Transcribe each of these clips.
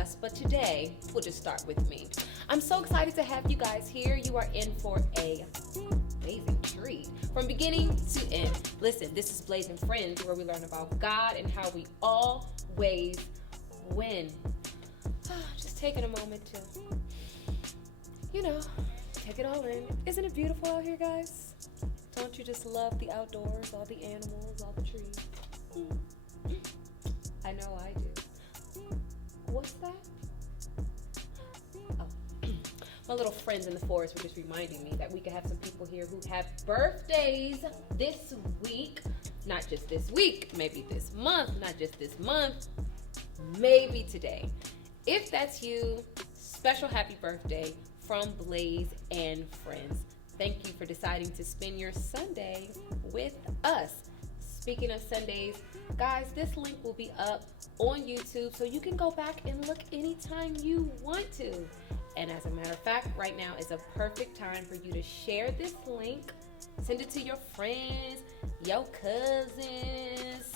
us, but today we'll just start with me. I'm so excited to have you guys here. You are in for a amazing treat from beginning to end. Listen, this is Blazing Friends, where we learn about God and how we always win. Just taking a moment to, take it all in. Isn't it beautiful out here, guys? Don't you just love the outdoors, all the animals, all the trees? I know I do. What's that? Oh, my little friends in the forest were just reminding me that we could have some people here who have birthdays this week. Not just this week, maybe this month, not just this month, maybe today. If that's you, special happy birthday from Blaze and Friends. Thank you for deciding to spend your Sunday with us. Speaking of Sundays, guys, this link will be up on YouTube, so you can go back and look anytime you want to. And as a matter of fact, right now is a perfect time for you to share this link. Send it to your friends, your cousins,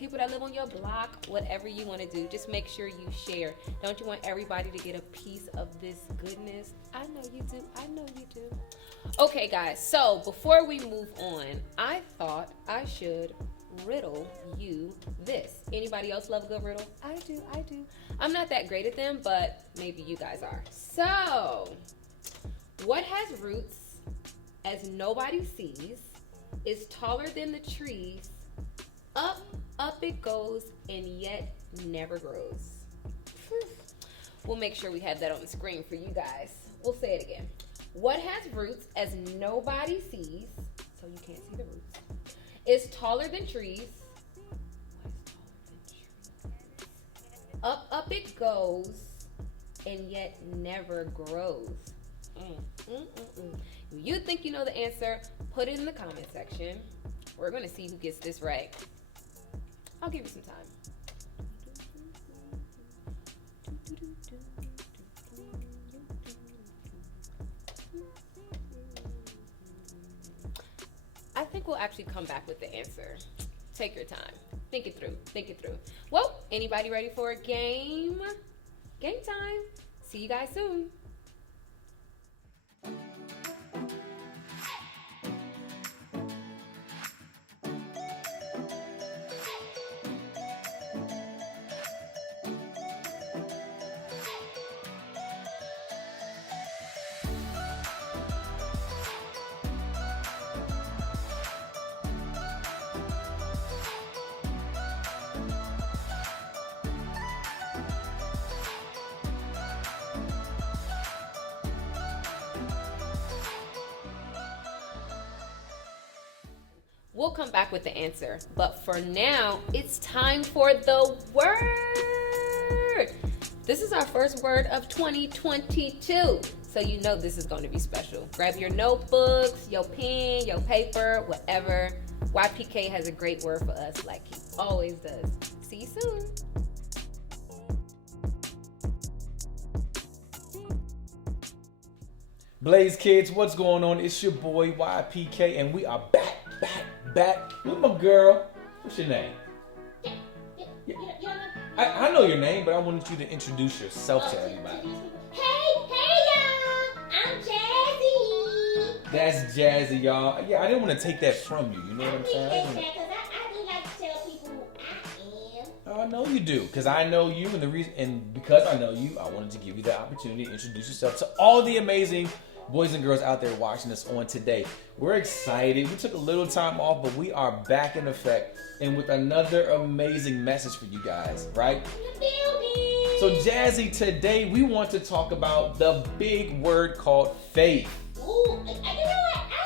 people that live on your block, whatever you want to do. Just make sure you share. Don't you want everybody to get a piece of this goodness? I know you do. I know you do. Okay, guys, so before we move on, I thought I should riddle you this. Anybody else love a good riddle? I do. I'm not that great at them, but maybe you guys are. So, what has roots as nobody sees, is taller than the trees, up it goes, and yet never grows? We'll make sure we have that on the screen for you guys. We'll say it again. What has roots as nobody sees, so you can't see the roots, is taller than trees. Up it goes, and yet never grows. If you think you know the answer, put it in the comment section. We're going to see who gets this right. I'll give you some time. I think we'll actually come back with the answer. Take your time. Think it through. Well, anybody ready for a game? Game time. See you guys soon. We'll come back with the answer, but for now, it's time for the word. This is our first word of 2022, so you know this is going to be special. Grab your notebooks, your pen, your paper, whatever. YPK has a great word for us, like he always does. See you soon. Blaze kids, what's going on? It's your boy YPK, and we are back with my girl. What's your name? I know your name, but I wanted you to introduce yourself to everybody. Hey y'all, I'm Jazzy. That's Jazzy, y'all. Yeah, I didn't want to take that from you. You know what I'm saying? Because I do like to tell people who I am. Oh, I know you do, because I know you, and because I know you, I wanted to give you the opportunity to introduce yourself to all the amazing boys and girls out there watching us on today. We're excited. We took a little time off, but we are back in effect and with another amazing message for you guys, right? The building. So Jazzy, today we want to talk about the big word called faith. Ooh, you know what? I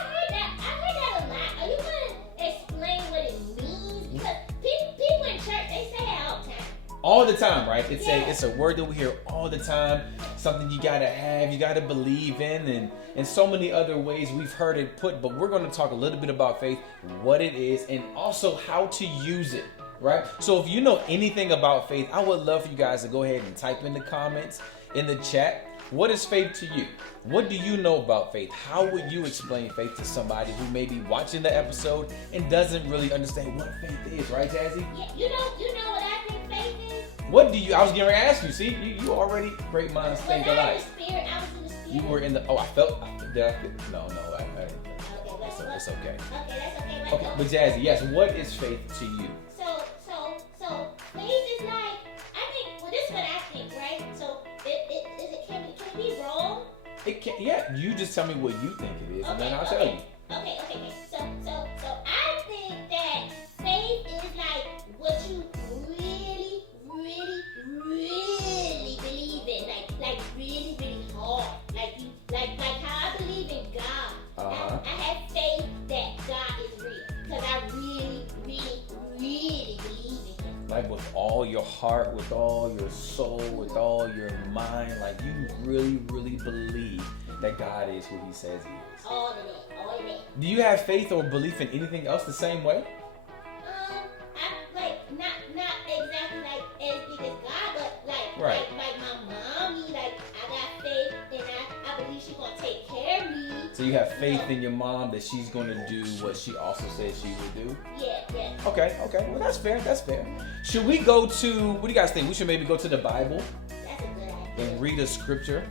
heard that a lot. Are you gonna explain what it means? Because people in church, they say that all the time. All the time, right? Yeah. It's a word that we hear all the time. Something you gotta have, you gotta believe in, and so many other ways we've heard it put. But we're gonna talk a little bit about faith, what it is, and also how to use it, right? So if you know anything about faith, I would love for you guys to go ahead and type in the comments, in the chat. What is faith to you? What do you know about faith? How would you explain faith to somebody who may be watching the episode and doesn't really understand what faith is, right, Jazzy? Yeah, you know what I think faith is? What do you? I was getting ready to ask you. See, you already great minds Was think I in the alike. spirit? I was in the spirit. You were in the. Oh, I felt. Did I? No. I Okay, it's okay. Okay, that's okay. Okay, but Jazzy, yes. What is faith to you? So faith is like, I think, well, this is what I think, right? So can it be wrong? It can. Yeah. You just tell me what you think it is, and then I'll tell you. Okay. So I think that faith is like what you really, really, really believe in, like really, really hard, like how I believe in God. Uh-huh. I have faith that God is real, because I really, really, really believe in Him. Like with all your heart, with all your soul, with all your mind, like you really, really believe that God is who He says He is. All of that. Do you have faith or belief in anything else the same way? I like not exactly like as big as God, but Right. like my mommy, like I got faith and I believe she's gonna take care of me. So you have faith in your mom that she's going to do what she also said she would do? Yeah. Okay. Well, that's fair. Should we go to, what do you guys think? We should maybe go to the Bible That's a good idea. and read a scripture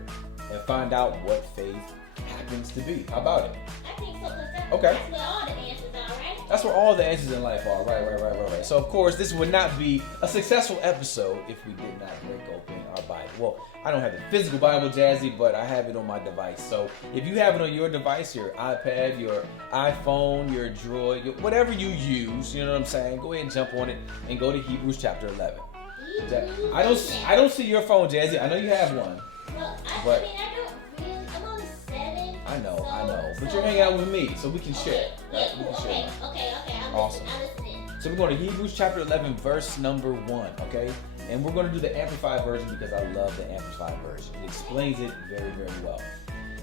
and find out what faith happens to be. How about it? I think so, because Okay. that's where all the answers are, right? That's where all the answers in life are. Right. So, of course, this would not be a successful episode if we did not break open our Bible. Well, I don't have the physical Bible, Jazzy, but I have it on my device. So, if you have it on your device, your iPad, your iPhone, your Droid, whatever you use, you know what I'm saying? Go ahead and jump on it and go to Hebrews chapter 11. I don't see your phone, Jazzy. I know you have one. Well, but- I don't really. I'm only 7. I know. But you're hanging out with me, so we can share. Yeah, Right? We cool. can share. Okay. Awesome. I'm listening. So we're going to Hebrews chapter 11, verse number 1, okay? And we're going to do the Amplified version because I love the Amplified version. It explains it very, very well.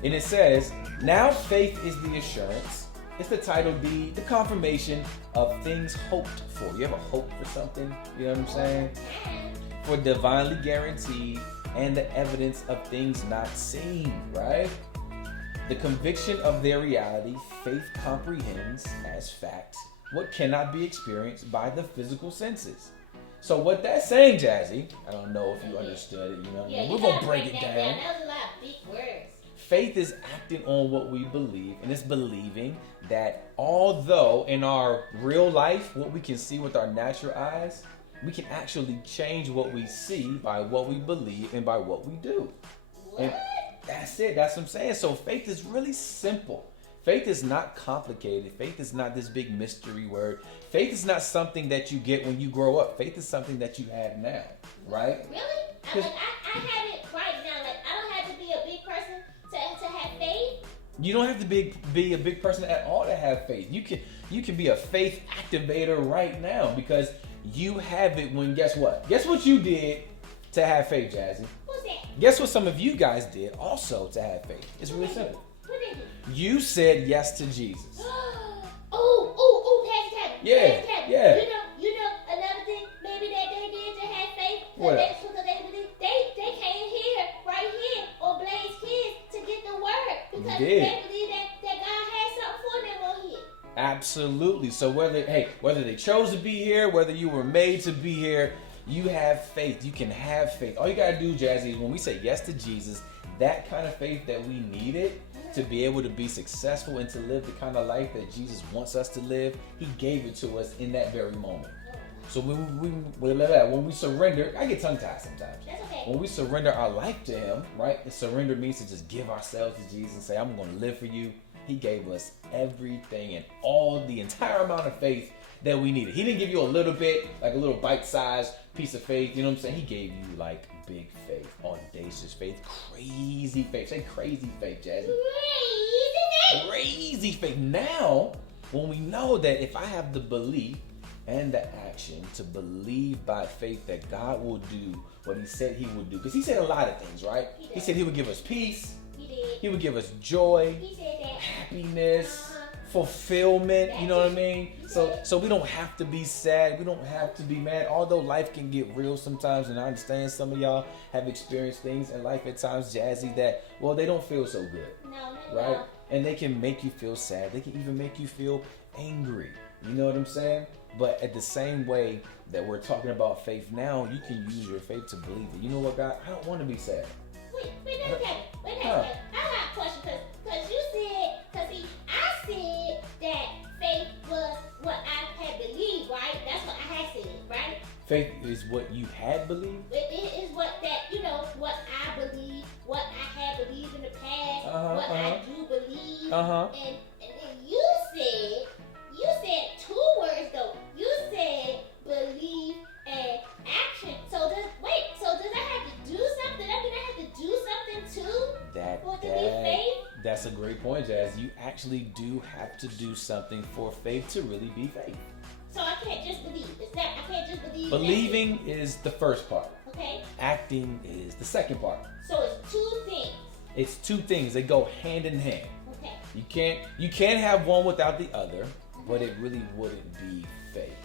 And it says, now faith is the assurance. It's the title deed, the confirmation of things hoped for. You ever hope for something? You know what I'm saying? For divinely guaranteed and the evidence of things not seen, right? The conviction of their reality, faith comprehends as fact what cannot be experienced by the physical senses. So what that's saying, Jazzy, I don't know if you understood it, you know, Yeah, we're going to break it down. That was a lot of big words. Faith is acting on what we believe, and it's believing that although in our real life, what we can see with our natural eyes, we can actually change what we see by what we believe and by what we do. What? And that's it. That's what I'm saying. So faith is really simple. Faith is not complicated. Faith is not this big mystery word. Faith is not something that you get when you grow up. Faith is something that you have now, right? Really? I have it right now. Like, I don't have to be a big person to have faith. You don't have to be a big person at all to have faith. You can be a faith activator right now because you have it when, guess what? Guess what you did to have faith, Jazzy? What's that? Guess what some of you guys did also to have faith? It's really simple. What is it? You said yes to Jesus. Pastor Tabby. Yeah, Pastor Tabby. yeah. You know another thing maybe that they did to have faith? What? Because they believe they came here, right here, on Blaze Kids to get the word. Because did. they believe that God had something for them on here. Absolutely. So whether they chose to be here, whether you were made to be here, you have faith. You can have faith. All you gotta do, Jazzy, is when we say yes to Jesus, that kind of faith that we needed to be able to be successful and to live the kind of life that Jesus wants us to live, He gave it to us in that very moment. So when we surrender, I get tongue-tied sometimes. That's okay. When we surrender our life to Him, right? And surrender means to just give ourselves to Jesus and say, I'm going to live for you. He gave us everything and the entire amount of faith that we needed. He didn't give you a little bit, like a little bite-sized piece of faith. You know what I'm saying? He gave you like big faith, audacious faith, crazy faith. Say crazy faith, Jazzy. Crazy faith. Now, when we know that if I have the belief and the action to believe by faith that God will do what He said He would do, because He said a lot of things, right? He said He would give us peace. He did. He would give us joy, He said that. happiness, fulfillment. You know what I mean? So we don't have to be sad. We don't have to be mad. Although life can get real sometimes, and I understand some of y'all have experienced things in life at times, Jazzy, that they don't feel so good, No, right? And they can make you feel sad. They can even make you feel angry. You know what I'm saying? But at the same way that we're talking about faith now, you can use your faith to believe it. You know what, God? I don't want to be sad. Wait a second. I got a question because you said, see, I said that faith was what I had believed, right? That's what I had said, right? Faith is what you had believed? It is what what I believe, what I had believed in the past, what I do believe. And then you said two words though. You said believe and action. So does I have to do something? I mean, I have to do something too for it to be faith? That's a great point, Jazz. You actually do have to do something for faith to really be faith. So I can't just believe. I can't just believe. Believing is the first part. Okay. Acting is the second part. So it's two things. It's two things. They go hand in hand. Okay. You can't have one without the other, but it really wouldn't be faith,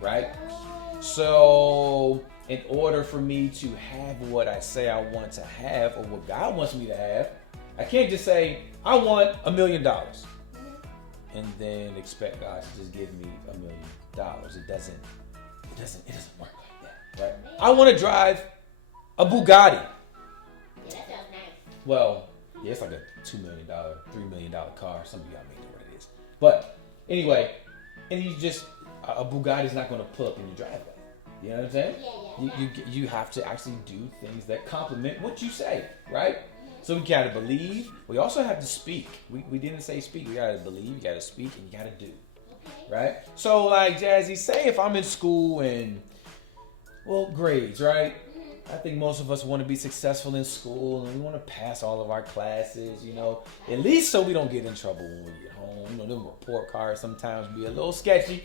right? So in order for me to have what I say I want to have, or what God wants me to have, I can't just say I want $1 million and then expect God to just give me $1 million. It doesn't work like that, right? I want to drive a Bugatti. Yeah, that sounds nice. Well, yeah, it's like a $2 million, $3 million car. Some of y'all may know what it is. But anyway, and a Bugatti's not going to pull up in your driveway. You know what I'm saying? Yeah. You have to actually do things that complement what you say, right? So we gotta believe. We also have to speak. We didn't say speak. We gotta believe. You gotta speak, and you gotta do. Okay. Right? So like Jazzy, say if I'm in school and grades, right? I think most of us want to be successful in school and we want to pass all of our classes, you know, at least so we don't get in trouble when we get home. You know, them report cards sometimes be a little sketchy.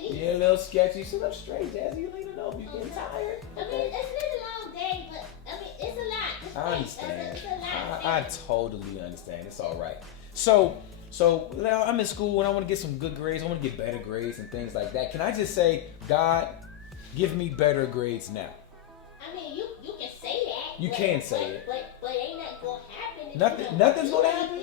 Yeah, a little sketchy. Sit up straight, Jazzy. You don't even know if you're getting tired. I mean, it's been a long day, but I mean, it's a lot. I understand. It's a lot. I totally understand. It's all right. So now I'm in school and I want to get some good grades. I want to get better grades and things like that. Can I just say, God, give me better grades now? I mean, you can say that. You can say it. But ain't nothing gonna happen. Nothing's gonna happen.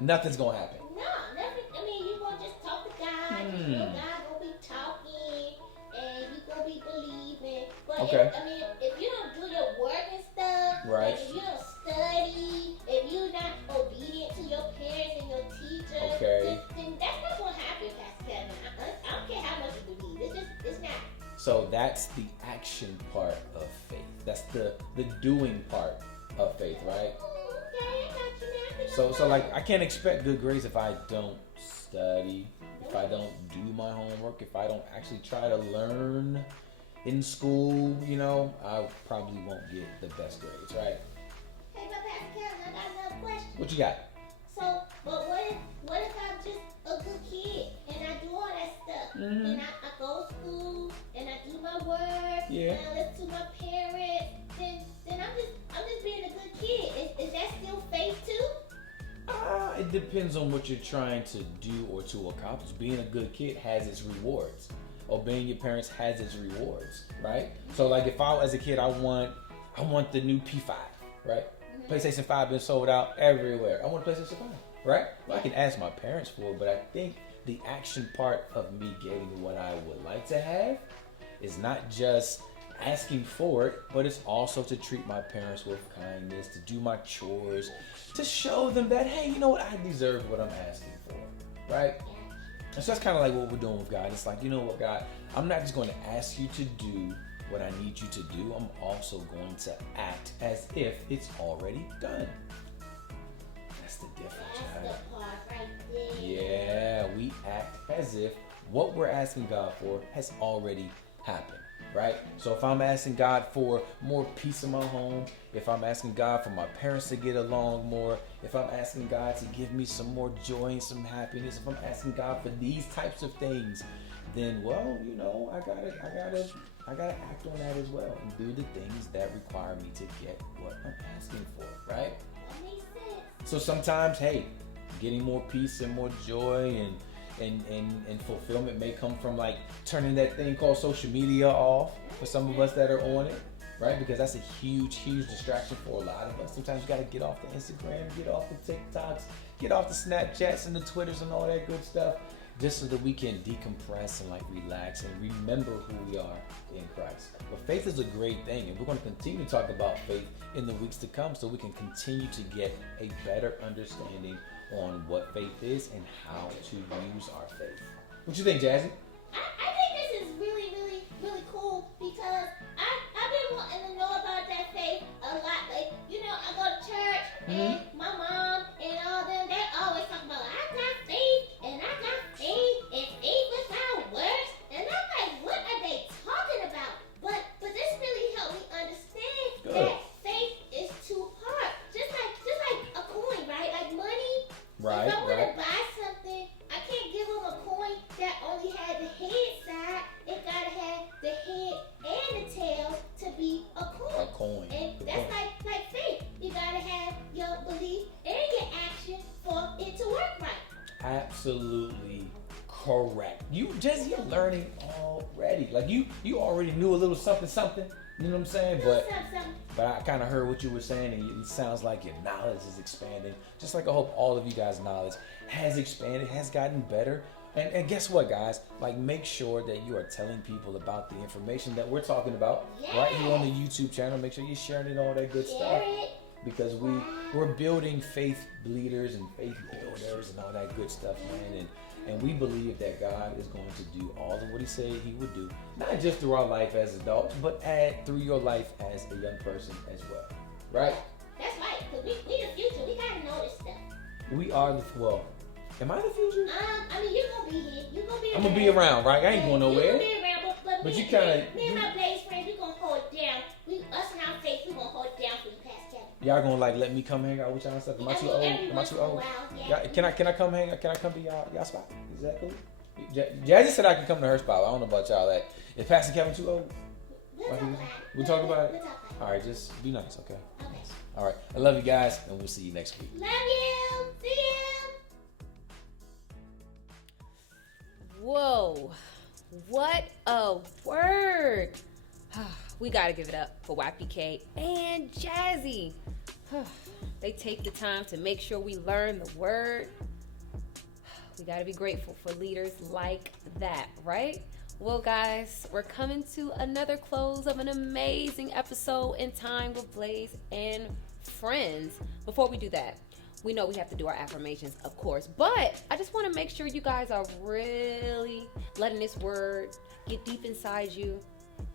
Nothing's gonna happen. No, nothing. I mean, you gonna just talk to God. You know, God gonna be talking, and you gonna be believing. But Okay. if you don't do your work and stuff, Right. like if you don't study, if you're not obedient to your parents and your teachers, Okay. then that's not gonna happen, Pastor Kevin. I don't care how much you believe. It's not. So that's the action part of faith. That's the doing part of faith, right? Okay, I got you now. So like I can't expect good grades if I don't study, if I don't do my homework, if I don't actually try to learn in school, you know, I probably won't get the best grades, right? Hey, but Pastor Kevin, I got another question. What you got? So, but what if I'm just a good kid and I do all that stuff? Mhm. And I go to school and I do my work Yeah. and I listen to my parents, then I'm just being a good kid. Is that still faith too? It depends on what you're trying to do or to accomplish. Being a good kid has its rewards. Obeying your parents has its rewards, right? So like if I as a kid I want the new P5, right? PlayStation 5 been sold out everywhere. I want a PlayStation 5, right? Well, I can ask my parents for it, but I think the action part of me getting what I would like to have is not just asking for it, but it's also to treat my parents with kindness, to do my chores, to show them that, hey, you know what, I deserve what I'm asking for, right? And so that's kind of like what we're doing with God. It's like, you know what, God, I'm not just going to ask you to do what I need you to do. I'm also going to act as if it's already done. That's the difference, That's right? the part right there. Yeah, we act as if what we're asking God for has already happened, right? So if I'm asking God for more peace in my home, if I'm asking God for my parents to get along more, if I'm asking God to give me some more joy and some happiness, if I'm asking God for these types of things, then well, you know, I gotta act on that as well and do the things that require me to get what I'm asking for, right? That makes sense. So sometimes, hey, getting more peace and more joy and fulfillment may come from like turning that thing called social media off for some of us that are on it, right? Because that's a huge distraction for a lot of us. Sometimes you gotta get off the Instagram, get off the TikToks, get off the Snapchats and the Twitters and all that good stuff just so that we can decompress and like relax and remember who we are in Christ. But faith is a great thing, and we're going to continue to talk about faith in the weeks to come so we can continue to get a better understanding on what faith is and how to use our faith. What you think, Jazzy? I think this is really, really, really cool because I've been wanting to know about that faith a lot. Like, you know, I go to church and my mom and all them, they always talk about, I got faith and I got faith and faith without works. And I'm like, what are they talking about? But this really helped me understand that faith is two parts. Just like a coin, right? Like money. Right, if I want right. to buy something, I can't give them a coin that only had the head side. It gotta have the head and the tail to be a coin. A coin. And Good that's point. like faith. You gotta have your belief and your action for it to work right. Absolutely correct. You're learning already. Like you already knew a little something. You know what I'm saying? But I kind of heard what you were saying, and it sounds like your knowledge is expanding. Just like I hope all of you guys' knowledge has expanded, has gotten better. And guess what, guys? Like, make sure that you are telling people about the information that we're talking about right here on the YouTube channel. Make sure you're sharing it, all that good stuff. Because we're building faith leaders and faith builders and all that good stuff, man. And we believe that God is going to do all of what he said he would do, not just through our life as adults, but through your life as a young person as well. Right? That's right, because we the future. We gotta know this stuff. We are am I the future? I mean, you're gonna be here. You're gonna be around. I'm gonna be around, right? I ain't going You're nowhere. gonna be around, but But me, you kinda- me and my Blaze friends, we gonna hold it down. Us and our faith, we gonna hold it down for you, Pastor Kevin. Y'all gonna like let me come hang out with y'all and stuff? Am I too old? Every Am I once too in a old? while, yeah. Y'all, can I come hang? Can I come to y'all spot? Is that cool? Jazzy said I can come to her spot. I don't know about y'all. That is Pastor Kevin too old? We'll talk about it. We'll talk about it? We'll talk about it. All right, just be nice, okay? Okay. All right, I love you guys, and we'll see you next week. Love you. See you. Whoa, what a word. We gotta give it up for YPK and Jazzy. They take the time to make sure we learn the word. We gotta be grateful for leaders like that, right? Well, guys, we're coming to another close of an amazing episode in Time with Blaze and Friends. Before we do that, we know we have to do our affirmations, of course, but I just want to make sure you guys are really letting this word get deep inside you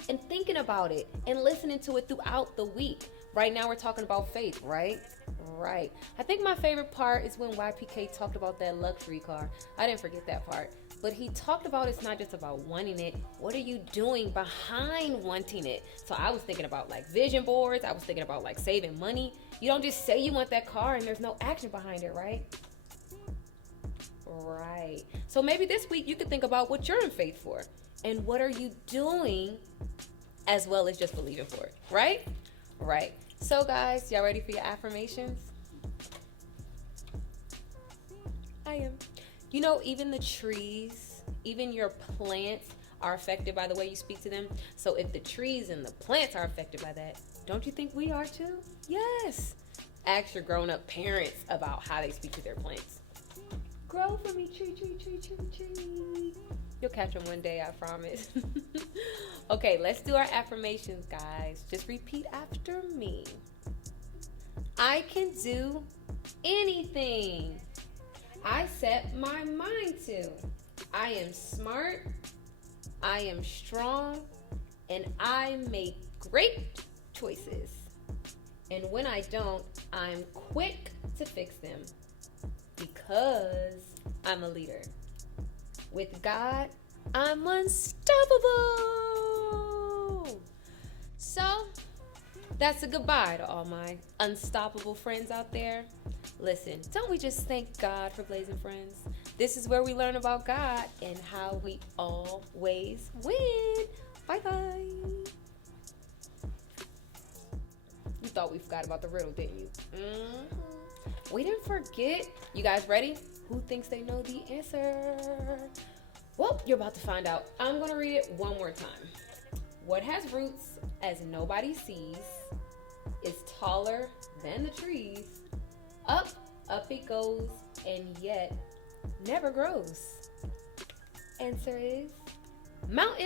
and thinking about it and listening to it throughout the week. Right now we're talking about faith, right? Right. I think my favorite part is when YPK talked about that luxury car. I didn't forget that part. But he talked about it's not just about wanting it. What are you doing behind wanting it? So I was thinking about like vision boards. I was thinking about like saving money. You don't just say you want that car and there's no action behind it, right? Right. So maybe this week you could think about what you're in faith for and what are you doing as well as just believing for it, right? Right. So guys, y'all ready for your affirmations? I am. You know, even the trees, even your plants are affected by the way you speak to them. So if the trees and the plants are affected by that, don't you think we are too? Yes. Ask your grown-up parents about how they speak to their plants. Grow for me, tree, tree, tree, tree, tree. You'll catch them one day, I promise. Okay, let's do our affirmations, guys. Just repeat after me. I can do anything I set my mind to. I am smart, I am strong, and I make great choices. And when I don't, I'm quick to fix them because I'm a leader. With God, I'm unstoppable. So, that's a goodbye to all my unstoppable friends out there. Listen, don't we just thank God for Blazing Friends? This is where we learn about God and how we always win. Bye-bye. You thought we forgot about the riddle, didn't you? We didn't forget. You guys ready? Who thinks they know the answer? Well, you're about to find out. I'm going to read it one more time. What has roots as nobody sees, is taller than the trees, up it goes, and yet never grows. answer is mountains.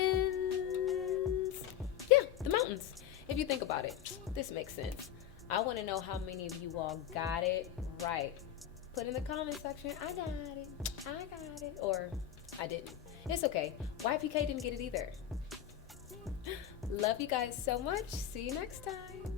Yeah, the mountains. If you think about it, this makes sense. I want to know how many of you all got it right. Put in the comment section, I got it, or I didn't. It's okay. YPK didn't get it either. Love you guys so much. See you next time.